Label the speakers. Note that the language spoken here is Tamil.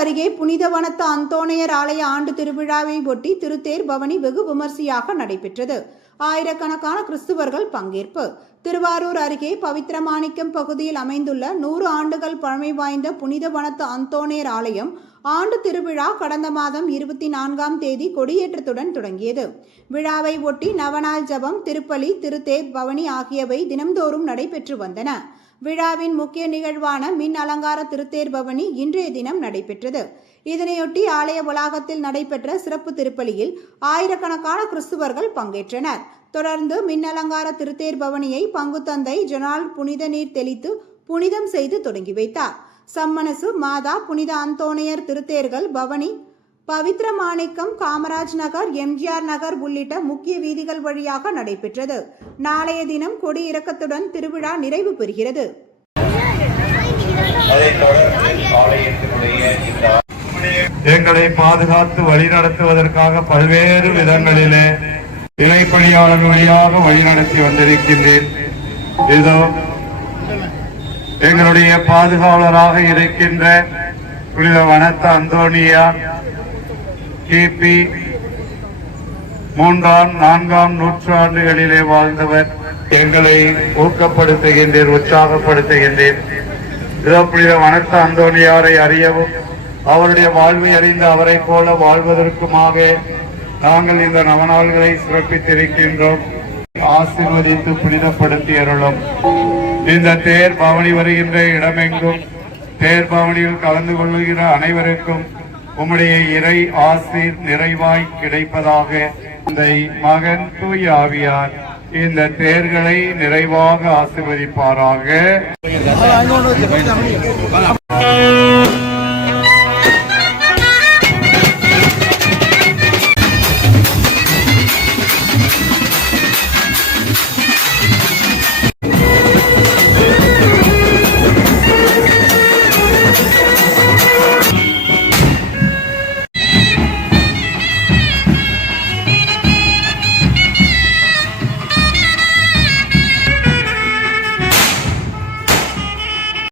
Speaker 1: அருகே புனிதவனத்து அந்தோணையர் ஆலய ஆண்டு திருவிழாவை ஒட்டி திருத்தேர் பவனி வெகு விமர்சையாக நடைபெற்றது. ஆயிரக்கணக்கான கிறிஸ்துவர்கள் பங்கேற்பு. திருவாரூர் அருகே பவித்திரமாணிக்கம் பகுதியில் அமைந்துள்ள நூறு ஆண்டுகள் பழமை வாய்ந்த புனிதவனத்து அந்தோணையர் ஆலயம் ஆண்டு திருவிழா கடந்த மாதம் இருபத்தி நான்காம் தேதி கொடியேற்றத்துடன் தொடங்கியது. விழாவை ஒட்டி நவநாள் ஜபம் திருப்பலி திருத்தேர் பவனி ஆகியவை தினம்தோறும் நடைபெற்று வந்தன. விழாவின் முக்கிய நிகழ்வான மின் அலங்கார திருத்தேர் பவனி இன்றைய தினம் நடைபெற்றது. இதனையொட்டி ஆலய வளாகத்தில் நடைபெற்ற சிறப்பு திருப்பலியில் ஆயிரக்கணக்கான கிறிஸ்துவர்கள் பங்கேற்றனர். தொடர்ந்து மின் அலங்கார திருத்தேர் பவனியை பங்குத்தந்தை ஜொனால் புனித நீர் தெளித்து புனிதம் செய்து தொடங்கி வைத்தார். சம்மனசு மாதா புனித அந்தோணையர் திருத்தேர்கள் பவனி பவித்ர மாணிக்கம் காமராஜ் நகர் எம்ஜிஆர் நகர் உள்ளிட்ட முக்கிய வீதிகள் வழியாக நடைபெற்றது. நாளைய தினம் கொடியிறக்கத்துடன் திருவிழா நிறைவு பெறுகிறது.
Speaker 2: எங்களை பாதுகாத்து வழிநடத்துவதற்காக பல்வேறு விதங்களிலே இணைப்பணியாளர் வழியாக வழிநடத்தி வந்திருக்கின்றேன். இதோ எங்களுடைய பாதுகாவலராக இருக்கின்ற புனித வனத்த அந்தோனியா கிபி மூன்றாம் நான்காம் நூற்றாண்டுகளிலே வாழ்ந்தவர். எங்களை ஊக்கப்படுத்துகின்றேன் உற்சாகப்படுத்துகின்றேன் இதோ புனித வனத்த அந்தோனியாரை அறியவும் அவருடைய வாழ்வை அறிந்து அவரை போல வாழ்வதற்குமாக நாங்கள் இந்த நவநாள்களை சிறப்பித்திருக்கின்றோம். ஆசிர்வதித்து புனிதப்படுத்தி அருளும். இந்த தேர் பவனி வருகின்ற இடமெங்கும் தேர் பவனியில் கலந்து கொள்ளுகிற அனைவருக்கும் உம்முடைய இறை ஆசீர் நிறைவாய் கிடைப்பதாக இந்த மகன் தூய் ஆவியார் இந்த தேர்களை நிறைவாக ஆசீர்வதிப்பாராக.